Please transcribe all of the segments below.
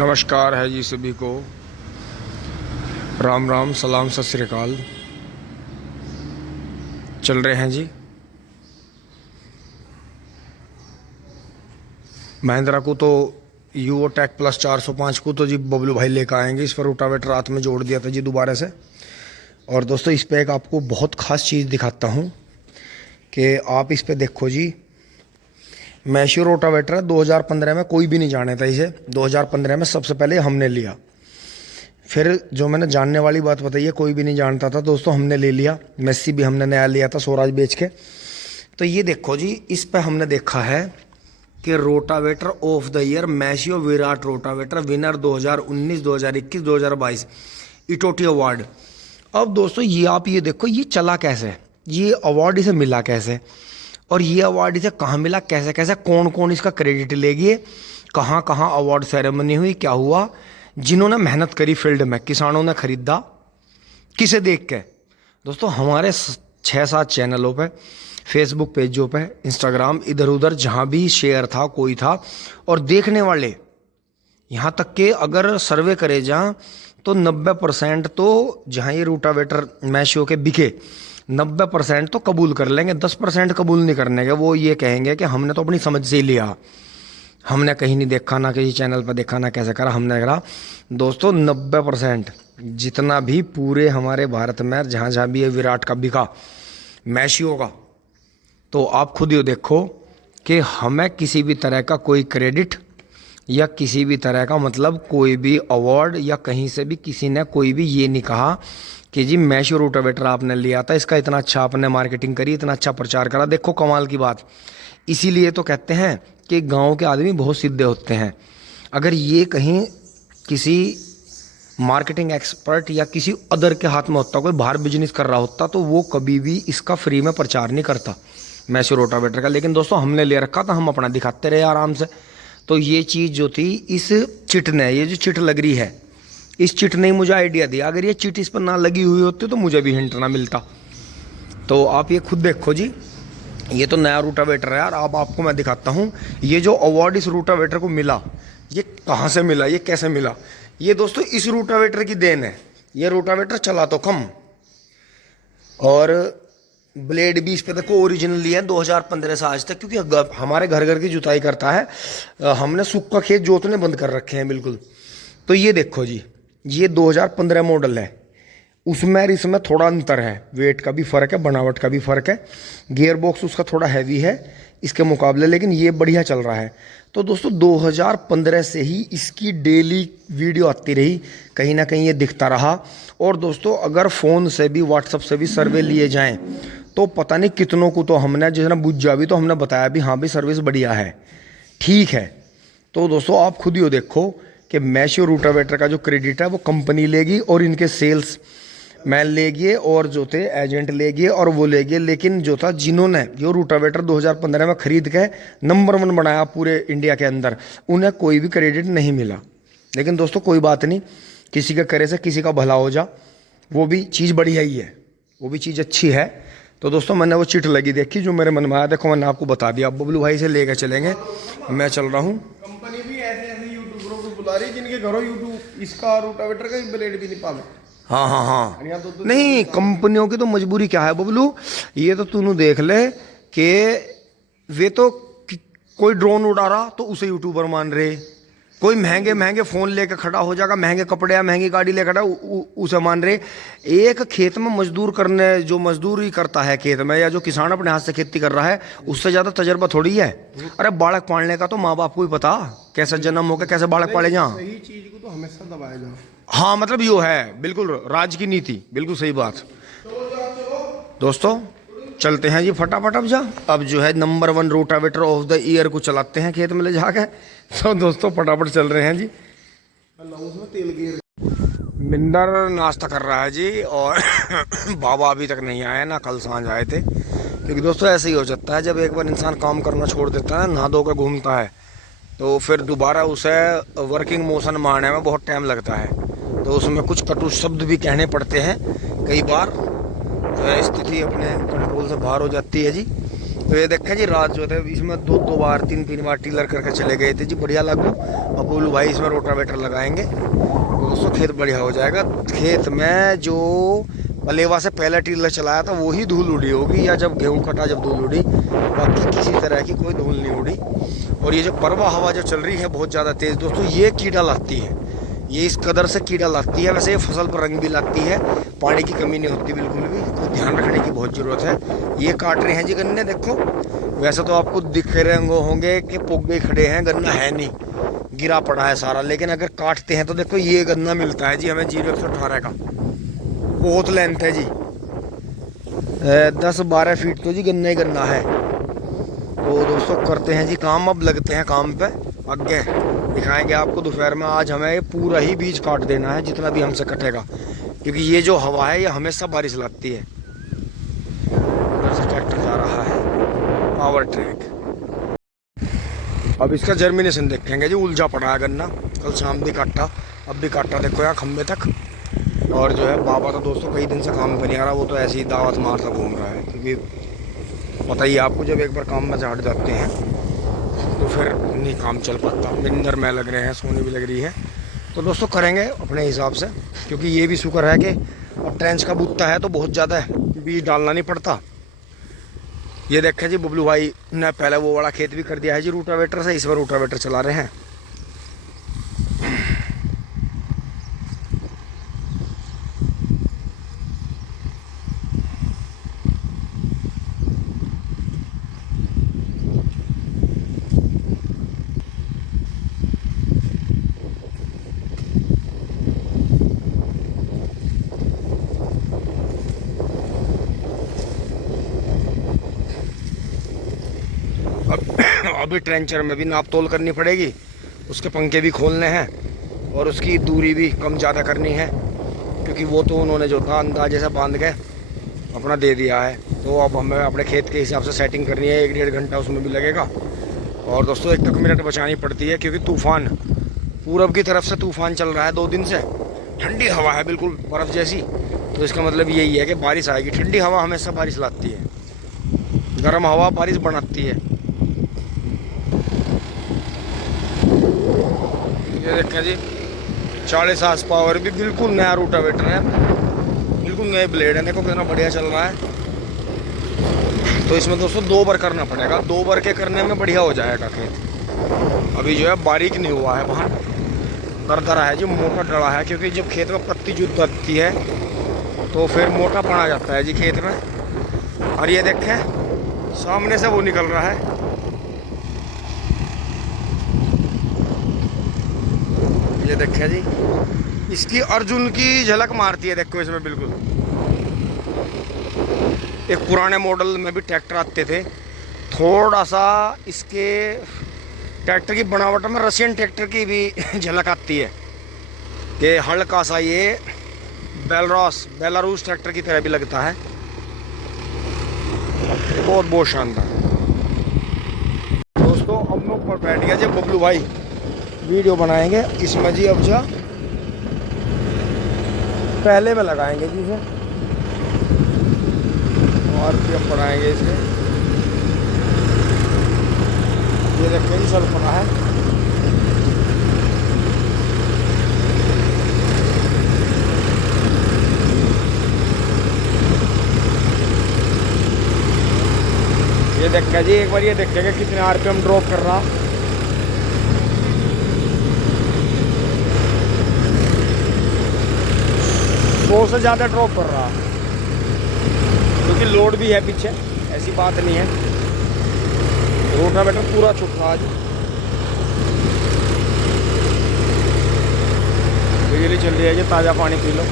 नमस्कार है जी सभी को। राम राम, सलाम, सत श्री अकाल। चल रहे हैं जी। महिंद्रा को तो यूओ टेक प्लस 405 को तो जी बबलू भाई लेकर आएंगे। इस पर रोटावेटर रात में जोड़ दिया था जी दोबारा से। और दोस्तों इस पे एक आपको बहुत ख़ास चीज़ दिखाता हूँ कि आप इस पे देखो जी। मैश्यो रोटावेटर है, 2015 में कोई भी नहीं जाने था इसे। 2015 में सबसे पहले हमने लिया। फिर जो मैंने जानने वाली बात बताई है, कोई भी नहीं जानता था दोस्तों, हमने ले लिया। मेस्सी भी हमने नया लिया था स्वराज बेच के। तो ये देखो जी, इस पे हमने देखा है कि rotavator of the year Maschio Virat rotavator winner 2019, 2021, 2022 ITOTY award. अब दोस्तों ये आप ये देखो, ये चला कैसे, ये अवार्ड इसे मिला कैसे, और ये अवार्ड इसे कहाँ मिला, कैसे कैसे, कौन कौन इसका क्रेडिट लेगी, कहाँ कहाँ अवार्ड सेरेमनी हुई, क्या हुआ, जिन्होंने मेहनत करी फील्ड में, किसानों ने खरीदा, किसे देख के। दोस्तों हमारे 6-7 चैनलों पे, फेसबुक पेजों पे, इंस्टाग्राम, इधर उधर जहाँ भी शेयर था कोई था, और देखने वाले यहाँ तक के अगर सर्वे करे जहाँ, तो 90% तो जहाँ ये रोटावेटर मैश्यो के बिके 90% तो कबूल कर लेंगे, 10% कबूल नहीं करने के। वो ये कहेंगे कि हमने तो अपनी समझ से ही लिया, हमने कहीं नहीं देखा, ना किसी चैनल पर देखा, ना कैसे करा, हमने करा। दोस्तों 90% जितना भी पूरे हमारे भारत में जहाँ जहाँ भी ये विराट का बिका मैश्यो का, तो आप खुद ही देखो कि हमें किसी भी तरह का कोई क्रेडिट या किसी भी तरह का मतलब कोई भी अवार्ड या कहीं से भी किसी ने कोई भी ये नहीं कहा कि जी मैश्यो रोटावेटर आपने लिया था, इसका इतना अच्छा आपने मार्केटिंग करी, इतना अच्छा प्रचार करा। देखो कमाल की बात, इसीलिए तो कहते हैं कि गांव के आदमी बहुत सीधे होते हैं। अगर ये कहीं किसी मार्केटिंग एक्सपर्ट या किसी अदर के हाथ में होता, कोई बाहर बिजनेस कर रहा होता, तो वो कभी भी इसका फ्री में प्रचार नहीं करता मैश्यो रोटावेटर का। लेकिन दोस्तों हमने ले रखा था, हम अपना दिखाते रहे आराम से। तो ये चीज़ जो थी, इस चिट ने, ये जो चिट लग रही है, इस चिट ने मुझे आइडिया दिया। अगर ये चिट इस पर ना लगी हुई होती तो मुझे भी हिंट ना मिलता। तो आप ये खुद देखो जी, ये तो नया रोटावेटर है यार। अब आपको मैं दिखाता हूँ ये जो अवार्ड इस रोटावेटर को मिला, ये कहाँ से मिला, ये कैसे मिला। ये दोस्तों इस रोटावेटर की देन है। ये रोटावेटर चला तो कम, और ब्लेड भी इस पे देखो ओरिजिनली है 2015 से आज तक, क्योंकि हमारे घर घर की जुताई करता है। हमने सूखा खेत जोतने बंद कर रखे हैं बिल्कुल। तो ये देखो जी, ये 2015 मॉडल है। उसमें और इसमें थोड़ा अंतर है, वेट का भी फ़र्क है, बनावट का भी फ़र्क है। गियर बॉक्स उसका थोड़ा हैवी है इसके मुकाबले, लेकिन ये बढ़िया चल रहा है। तो दोस्तों 2015 से ही इसकी डेली वीडियो आती रही, कहीं ना कहीं ये दिखता रहा। और दोस्तों अगर फ़ोन से भी, व्हाट्सअप से भी सर्वे लिए जाएं तो पता नहीं कितनों को तो हमने, जिसने बुझा भी तो हमने बताया भी, हाँ भाई सर्विस बढ़िया है, ठीक है। तो दोस्तों आप खुद ही देखो कि मैश्यो रोटावेटर का जो क्रेडिट है वो कंपनी लेगी, और इनके सेल्स मैन लेगी, और जो थे एजेंट लेगी, और वो लेगी। लेकिन जो था, जिन्होंने जो रोटावेटर 2015 में खरीद के नंबर 1 बनाया पूरे इंडिया के अंदर, उन्हें कोई भी क्रेडिट नहीं मिला। लेकिन दोस्तों कोई बात नहीं, किसी का करे से किसी का भला हो जा, वो भी चीज़ बढ़िया ही है, वो भी चीज़ अच्छी है। तो दोस्तों मैंने वो चिट लगी देखी, जो मेरे मन में आया, देखो मैंने आपको बता दिया। अब बबलू भाई से लेकर चलेंगे, मैं चल रहा हूँ। कंपनी भी ऐसे ऐसे यूट्यूबरों को बुला रही जिनके घरों यूट्यूब इसका रोटावेटर का ब्लेड भी नहीं पावे। हाँ हाँ हाँ, नहीं कंपनियों की तो मजबूरी क्या है बबलू, ये तो तूने देख ले कि वे तो कोई ड्रोन उड़ा रहा तो उसे यूट्यूबर मान रहे, कोई महंगे महंगे फ़ोन लेकर खड़ा हो जाएगा, महंगे कपड़े या महंगी गाड़ी लेकर खड़ा उसे मान रहे। एक खेत में मजदूर करने, जो मजदूरी करता है खेत में, या जो किसान अपने हाथ से खेती कर रहा है, उससे ज़्यादा तजर्बा थोड़ी है। अरे बालक पालने का तो माँ बाप को ही पता, कैसे जन्म हो के कैसे बालक पाले जहाँ। सही चीज को तो हमेशा दबाया जाओ। हाँ मतलब यो है बिल्कुल राज की नीति, बिल्कुल सही बात। दोस्तों चलते हैं जी फटाफट। अब जो है number 1 rotavator of the year को चलाते हैं खेत में ले जाके। तो दोस्तों फटाफट चल रहे हैं जी। उसमें तेल गिर, मिंदर नाश्ता कर रहा है जी, और बाबा अभी तक नहीं आए, ना कल सांझ आए थे। क्योंकि दोस्तों ऐसे ही हो जाता है, जब एक बार इंसान काम करना छोड़ देता है, नहा धो कर घूमता है, तो फिर दोबारा उसे वर्किंग मोशन में आने में बहुत टाइम लगता है। तो उसमें कुछ कटु शब्द भी कहने पड़ते हैं, कई बार जो है स्थिति अपने कंट्रोल से बाहर हो जाती है जी। तो ये देखें जी, रात जो थे इसमें दो दो बार तीन तीन बार टीलर करके चले गए थे जी, बढ़िया लागू। अब बोलू भाई इसमें रोटावेटर लगाएंगे तो दोस्तों खेत बढ़िया हो जाएगा। खेत में जो पलेवा से पहले टीलर चलाया था वही धूल उड़ी होगी, या जब गेहूँ कटा जब धूल उड़ी, बाकी किसी तरह की कोई धूल नहीं उड़ी। और ये जो परवा हवा जो चल रही है बहुत ज़्यादा तेज़ दोस्तों, ये कीड़ा लाती है, ये इस कदर से कीड़ा लाती है। वैसे ये फसल पर रंग भी लाती है, पानी की कमी नहीं होती बिल्कुल भी, तो ध्यान रखने की बहुत ज़रूरत है। ये काट रहे हैं जी गन्ने, देखो वैसे तो आपको दिख रहे होंगे कि पोगे खड़े हैं, गन्ना है नहीं, गिरा पड़ा है सारा। लेकिन अगर काटते हैं तो देखो ये गन्ना मिलता है जी हमें 0-118 का, बहुत लेंथ है जी, 10-12 फीट तो जी गन्ना ही गन्ना है। तो दोस्तों करते हैं जी काम, अब लगते हैं काम पे, आगे दिखाएंगे आपको दोपहर में। आज हमें पूरा ही बीज काट देना है जितना भी हमसे कटेगा, क्योंकि ये जो हवा है ये हमेशा बारिश लाती है। उधर से ट्रैक्टर जा रहा है, पावर ट्रैक। अब इसका जर्मिनेशन देखेंगे जी, उलझा पड़ा है गन्ना, कल शाम भी काटा, अब भी काटा, देखो यहाँ खंबे तक। और जो है बाबा तो दोस्तों कई दिन से काम पर नहीं आ रहा, वो तो ऐसे ही दावत मारता घूम रहा है, क्योंकि पता ही आपको जब एक बार काम में झाड़ जाते हैं तो फिर नहीं काम चल पाता। निंदर में लग रहे हैं, सोने भी लग रही है, तो दोस्तों करेंगे अपने हिसाब से, क्योंकि ये भी शुक्र है कि अब ट्रेंच का बूता है तो बहुत ज़्यादा है, बीज डालना नहीं पड़ता। ये देखें जी बबलू भाई ने पहले वो वाला खेत भी कर दिया है जी रूटावेटर से, इस बार रूटावेटर चला रहे हैं। अभी ट्रेंचर में भी नाप तोल करनी पड़ेगी, उसके पंखे भी खोलने हैं और उसकी दूरी भी कम ज़्यादा करनी है, क्योंकि वो तो उन्होंने जो था अंदाजे से बांध के अपना दे दिया है। तो अब हमें अपने खेत के हिसाब से सेटिंग करनी है, 1-1.5 घंटा उसमें भी लगेगा। और दोस्तों 1 मिनट बचानी पड़ती है, क्योंकि तूफ़ान पूरब की तरफ से तूफ़ान चल रहा है 2 दिन से, ठंडी हवा है बिल्कुल बर्फ़ जैसी। तो इसका मतलब यही है कि बारिश आएगी। ठंडी हवा हमेशा बारिश लाती है, गर्म हवा बारिश बनाती है। ये देखें जी 40 आस पावर भी बिल्कुल नया रूटावेटर है, बिल्कुल नए ब्लेड है, देखो कितना बढ़िया चल रहा है। तो इसमें दोस्तों 2 बार करना पड़ेगा, 2 बार के करने में बढ़िया हो जाएगा खेत। अभी जो है बारीक नहीं हुआ है, बाहर दरदरा है जी, मोटा डला है, क्योंकि जब खेत में पत्ती जुट जाती है तो फिर मोटा पड़ा जाता है जी खेत में। और ये देखें सामने से वो निकल रहा है, ये देखें जी, इसकी अर्जुन की झलक मारती है, देखो इसमें बिल्कुल। एक पुराने मॉडल में भी ट्रैक्टर आते थे, थोड़ा सा इसके ट्रैक्टर की बनावट में रशियन ट्रैक्टर की भी झलक आती है, कि हल्का सा ये बेलारूस ट्रैक्टर की तरह भी लगता है। बहुत बहुत शानदार दोस्तों। अब मैं ऊपर बैठ गया जी, बबलू भाई वीडियो बनाएंगे इसमें जी। अब जा पहले में लगाएंगे जी इसे, और फिर हम बनाएंगे इसे। ये देखिए जी चल पड़ा है, ये देखिए जी, एक बार ये देखेंगे कितने आरपीएम ड्रॉप कर रहा। 100 से ज़्यादा ड्रॉप कर रहा, क्योंकि लोड भी है पीछे, ऐसी बात नहीं है। रोटावेटर पूरा छुट रहा आज, बिजली चल रही है जी, ताज़ा पानी पी लो।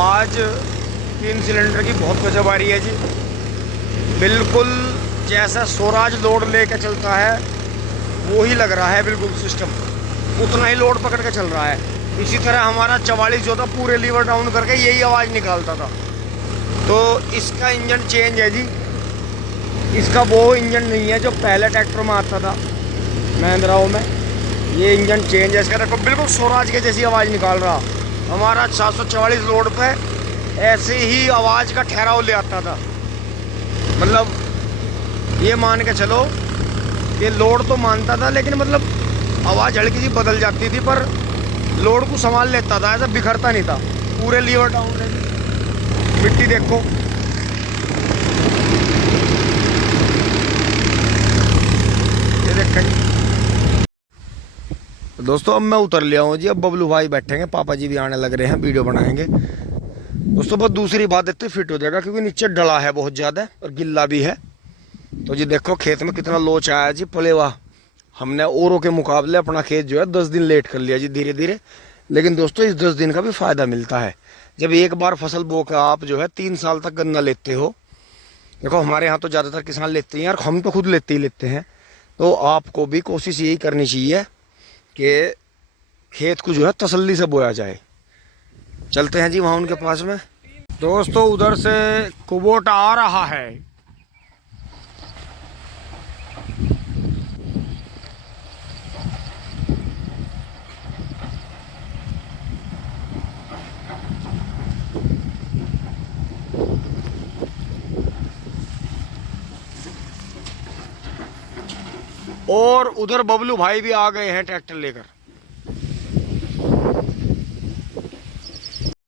आवाज़ 3 सिलेंडर की बहुत गजब आ रही है जी। बिल्कुल जैसा स्वराज लोड लेके चलता है वो ही लग रहा है, बिल्कुल सिस्टम उतना ही लोड पकड़ के चल रहा है। इसी तरह हमारा 44 जो था पूरे लीवर डाउन करके यही आवाज़ निकालता था। तो इसका इंजन चेंज है जी, इसका वो इंजन नहीं है जो पहले ट्रैक्टर में आता था महिंद्राओं में। ये इंजन चेंज है इसका, देखो बिल्कुल स्वराज के जैसी आवाज़ निकाल रहा। हमारा 744 लोड पे ऐसे ही आवाज़ का ठहराव ले आता था। मतलब ये मान के चलो कि लोड तो मानता था, लेकिन मतलब आवाज़ हल्की सी बदल जाती थी पर लोड को संभाल लेता था, ऐसा बिखरता नहीं था। पूरे लीवर डाउन है। मिट्टी देखो, ये देखा जी। दोस्तों अब मैं उतर लिया हूँ जी, अब बबलू भाई बैठेंगे, पापा जी भी आने लग रहे हैं, वीडियो बनाएंगे। दोस्तों बस दूसरी बात इतनी फिट हो जाएगा क्योंकि नीचे डला है बहुत ज़्यादा और गिल्ला भी है। तो जी देखो खेत में कितना लोच आया जी, पलेवा। हमने औरों के मुकाबले अपना खेत जो है 10 दिन लेट कर लिया जी धीरे धीरे। लेकिन दोस्तों इस 10 दिन का भी फ़ायदा मिलता है। जब एक बार फसल बो कर आप जो है 3 साल तक गन्ना लेते हो, देखो हमारे यहाँ तो ज़्यादातर किसान लेते हैं और हम तो खुद लेते ही लेते हैं। तो आपको भी कोशिश यही करनी चाहिए कि खेत को जो है तसल्ली से बोया जाए। चलते हैं जी वहाँ उनके पास में। दोस्तों उधर से कुबोटा आ रहा है। और उधर बबलू भाई भी आ गए हैं ट्रैक्टर लेकर।